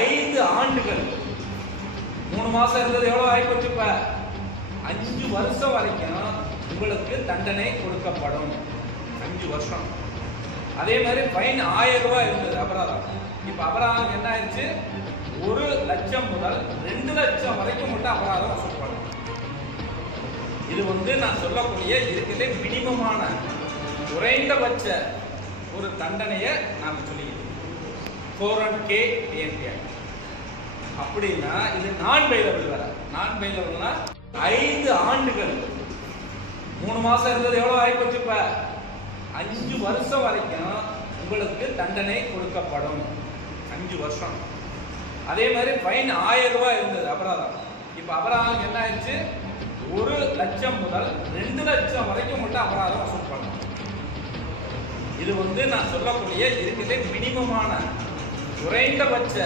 ஐந்து ஆண்டுகள். மூணு மாசம் இருந்தது எவ்வளவு ஆயிப்போச்சு இப்ப அஞ்சு வருஷம் வரைக்கும் உங்களுக்கு தண்டனை கொடுக்கப்படும். அஞ்சு வருஷம். அதே மாதிரி ஃபைன் ஆயிரம் ரூபாய் இருந்தது அபராதம். இப்ப அபராதம் என்ன ஆயிடுச்சு? ஒரு லட்சம் முதல் ரெண்டு லட்சம் வரைக்கும் மட்டும் அபராதம் வசூல் இது வந்து நான் சொல்லக்கூடிய இருக்கிறதே மினிமமான குறைந்தபட்ச ஒரு தண்டனையை நான் சொல்லிக்கிறேன். ஃபோர் ஒன் கே டிஎன்பிஐ அப்படின்னா இது நான் பெயிலபிள் வேற நான் பெயிலபிள்னா ஐந்து ஆண்டுகள். மூணு மாசம் இருந்தது எவ்வளவு ஆயிப்போச்சு இப்ப? அஞ்சு வருஷம் வரைக்கும் உங்களுக்கு தண்டனை கொடுக்கப்படும். அஞ்சு வருஷம். அதே மாதிரி ஃபைன் ஆயிரம் ரூபாய் இருந்தது அபராதம். இப்போ அபராதம் என்ன ஆயிடுச்சு? ஒரு லட்சம் முதல் ரெண்டு லட்சம் வரைக்கும் மட்டும் அபராதம் வசூல் பண்ணணும். இது வந்து நான் சொல்லக்கூடிய இருக்கிறதே மினிமமான குறைந்தபட்ச